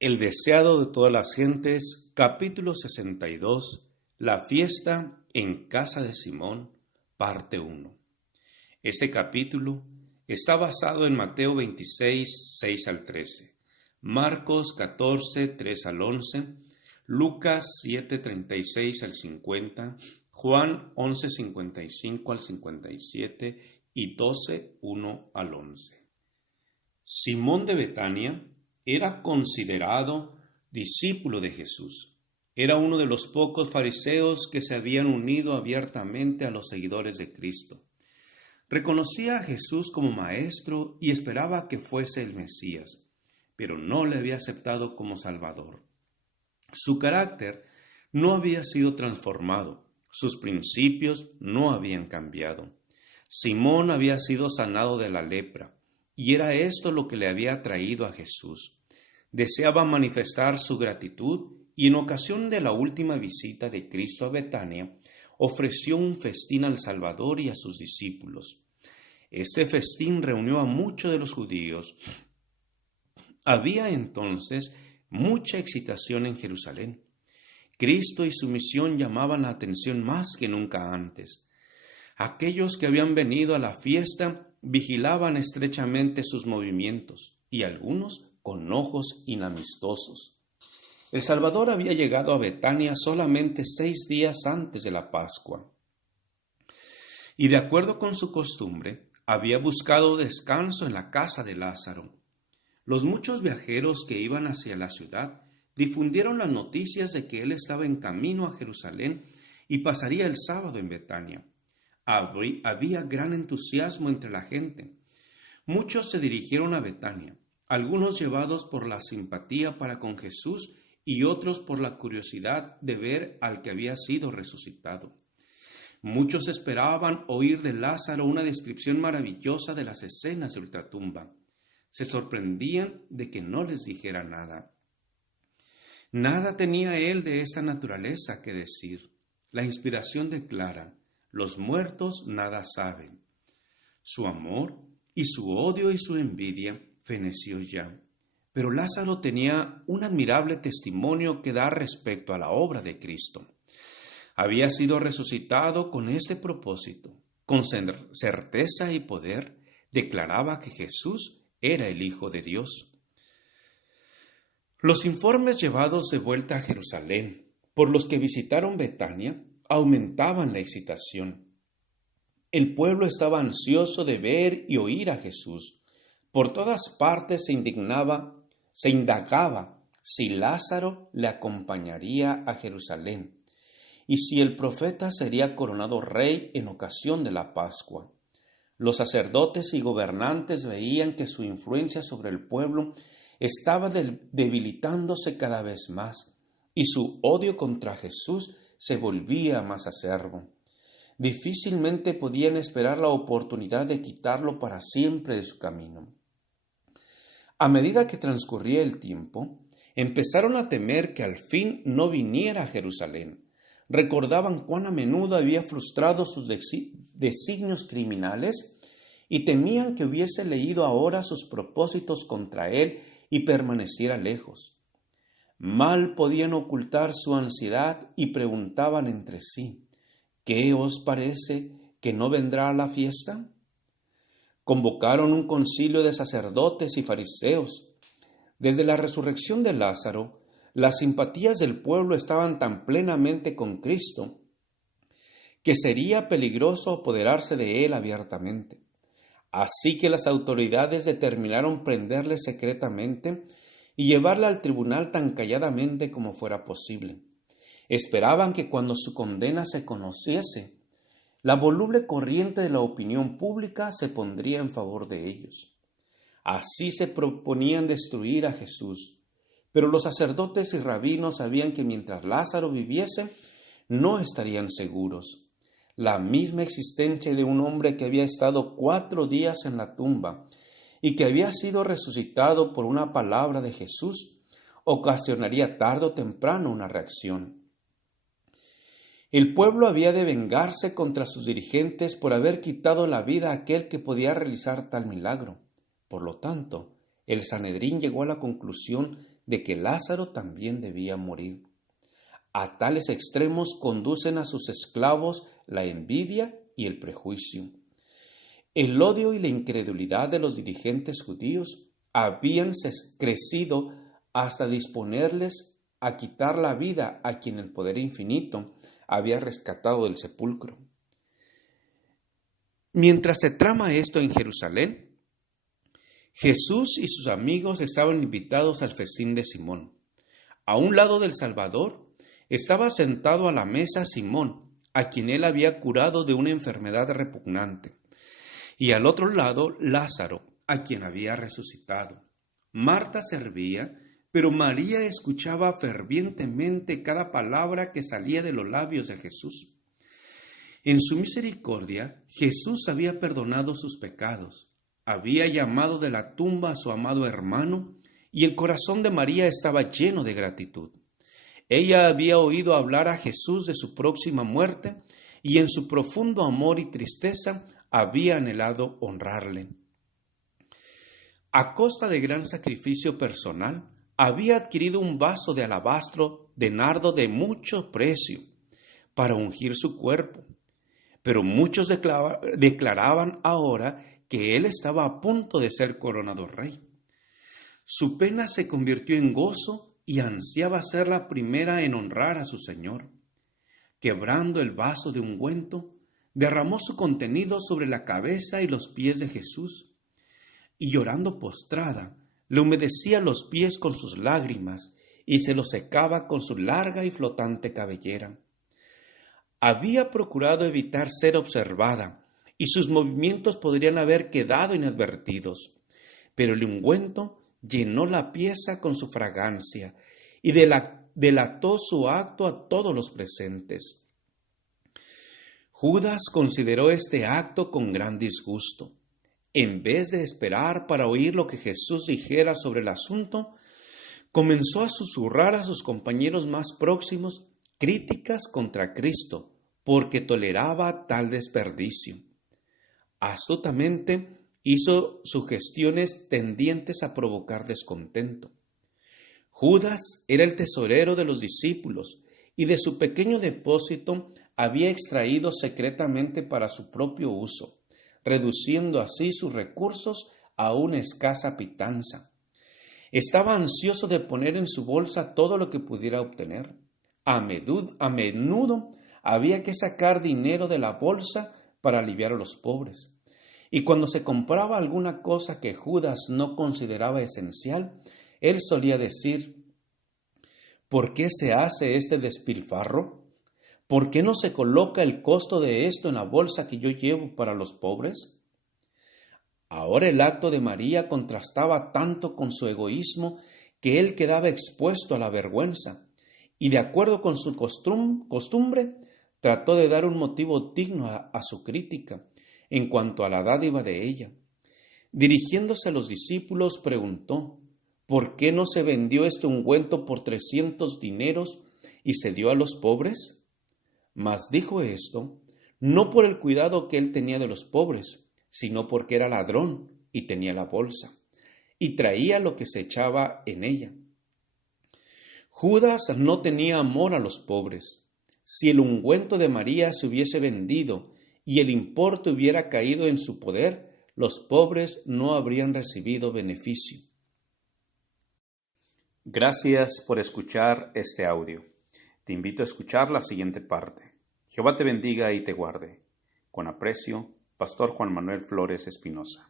El deseado de todas las gentes, capítulo 62, la fiesta en casa de Simón, parte 1. Este capítulo está basado en Mateo 26, 6 al 13, Marcos 14, 3 al 11, Lucas 7, 36 al 50, Juan 11, 55 al 57 y 12, 1 al 11. Simón de Betania era considerado discípulo de Jesús. Era uno de los pocos fariseos que se habían unido abiertamente a los seguidores de Cristo. Reconocía a Jesús como maestro y esperaba que fuese el Mesías, pero no le había aceptado como Salvador. Su carácter no había sido transformado, sus principios no habían cambiado. Simón había sido sanado de la lepra, y era esto lo que le había atraído a Jesús. Deseaba manifestar su gratitud y en ocasión de la última visita de Cristo a Betania, ofreció un festín al Salvador y a sus discípulos. Este festín reunió a muchos de los judíos. Había entonces mucha excitación en Jerusalén. Cristo y su misión llamaban la atención más que nunca antes. Aquellos que habían venido a la fiesta vigilaban estrechamente sus movimientos, y algunos con ojos inamistosos. El Salvador había llegado a Betania solamente 6 días antes de la Pascua, y de acuerdo con su costumbre, había buscado descanso en la casa de Lázaro. Los muchos viajeros que iban hacia la ciudad difundieron las noticias de que él estaba en camino a Jerusalén y pasaría el sábado en Betania. Había gran entusiasmo entre la gente. Muchos se dirigieron a Betania, algunos llevados por la simpatía para con Jesús y otros por la curiosidad de ver al que había sido resucitado. Muchos esperaban oír de Lázaro una descripción maravillosa de las escenas de ultratumba. Se sorprendían de que no les dijera nada. Nada tenía él de esta naturaleza que decir. La inspiración declara: los muertos nada saben. Su amor y su odio y su envidia feneció ya. Pero Lázaro tenía un admirable testimonio que dar respecto a la obra de Cristo. Había sido resucitado con este propósito. Con certeza y poder declaraba que Jesús era el Hijo de Dios. Los informes llevados de vuelta a Jerusalén por los que visitaron Betania aumentaban la excitación. El pueblo estaba ansioso de ver y oír a Jesús. Por todas partes se indagaba si Lázaro le acompañaría a Jerusalén y si el profeta sería coronado rey en ocasión de la Pascua. Los sacerdotes y gobernantes veían que su influencia sobre el pueblo estaba debilitándose cada vez más y su odio contra Jesús se volvía más acerbo. Difícilmente podían esperar la oportunidad de quitarlo para siempre de su camino. A medida que transcurría el tiempo, empezaron a temer que al fin no viniera a Jerusalén. Recordaban cuán a menudo había frustrado sus designios criminales y temían que hubiese leído ahora sus propósitos contra él y permaneciera lejos. Mal podían ocultar su ansiedad y preguntaban entre sí: ¿qué os parece, que no vendrá a la fiesta? Convocaron un concilio de sacerdotes y fariseos. Desde la resurrección de Lázaro, las simpatías del pueblo estaban tan plenamente con Cristo que sería peligroso apoderarse de él abiertamente. Así que las autoridades determinaron prenderle secretamente y llevarle al tribunal tan calladamente como fuera posible. Esperaban que cuando su condena se conociese, la voluble corriente de la opinión pública se pondría en favor de ellos. Así se proponían destruir a Jesús, pero los sacerdotes y rabinos sabían que mientras Lázaro viviese, no estarían seguros. La misma existencia de un hombre que había estado 4 días en la tumba y que había sido resucitado por una palabra de Jesús, ocasionaría tarde o temprano una reacción. El pueblo había de vengarse contra sus dirigentes por haber quitado la vida a aquel que podía realizar tal milagro. Por lo tanto, el Sanedrín llegó a la conclusión de que Lázaro también debía morir. A tales extremos conducen a sus esclavos la envidia y el prejuicio. El odio y la incredulidad de los dirigentes judíos habían crecido hasta disponerles a quitar la vida a quien el poder infinito había rescatado del sepulcro. Mientras se trama esto en Jerusalén, Jesús y sus amigos estaban invitados al festín de Simón. A un lado del Salvador estaba sentado a la mesa Simón, a quien él había curado de una enfermedad repugnante, y al otro lado Lázaro, a quien había resucitado. Marta servía, pero María escuchaba fervientemente cada palabra que salía de los labios de Jesús. En su misericordia, Jesús había perdonado sus pecados, había llamado de la tumba a su amado hermano, y el corazón de María estaba lleno de gratitud. Ella había oído hablar a Jesús de su próxima muerte, y en su profundo amor y tristeza había anhelado honrarle. A costa de gran sacrificio personal, había adquirido un vaso de alabastro de nardo de mucho precio para ungir su cuerpo, pero muchos declaraban ahora que él estaba a punto de ser coronado rey. Su pena se convirtió en gozo y ansiaba ser la primera en honrar a su Señor. Quebrando el vaso de ungüento, derramó su contenido sobre la cabeza y los pies de Jesús, y llorando postrada, le humedecía los pies con sus lágrimas y se los secaba con su larga y flotante cabellera. Había procurado evitar ser observada, y sus movimientos podrían haber quedado inadvertidos, pero el ungüento llenó la pieza con su fragancia y delató su acto a todos los presentes. Judas consideró este acto con gran disgusto. En vez de esperar para oír lo que Jesús dijera sobre el asunto, comenzó a susurrar a sus compañeros más próximos críticas contra Cristo, porque toleraba tal desperdicio. Astutamente hizo sugestiones tendientes a provocar descontento. Judas era el tesorero de los discípulos y de su pequeño depósito había extraído secretamente para su propio uso, reduciendo así sus recursos a una escasa pitanza. Estaba ansioso de poner en su bolsa todo lo que pudiera obtener. A menudo había que sacar dinero de la bolsa para aliviar a los pobres. Y cuando se compraba alguna cosa que Judas no consideraba esencial, él solía decir: ¿por qué se hace este despilfarro? ¿Por qué no se coloca el costo de esto en la bolsa que yo llevo para los pobres? Ahora el acto de María contrastaba tanto con su egoísmo que él quedaba expuesto a la vergüenza, y de acuerdo con su costumbre, trató de dar un motivo digno a su crítica en cuanto a la dádiva de ella. Dirigiéndose a los discípulos, preguntó: ¿por qué no se vendió este ungüento por 300 dineros y se dio a los pobres? Mas dijo esto no por el cuidado que él tenía de los pobres, sino porque era ladrón y tenía la bolsa, y traía lo que se echaba en ella. Judas no tenía amor a los pobres. Si el ungüento de María se hubiese vendido y el importe hubiera caído en su poder, los pobres no habrían recibido beneficio. Gracias por escuchar este audio. Te invito a escuchar la siguiente parte. Jehová te bendiga y te guarde. Con aprecio, Pastor Juan Manuel Flores Espinosa.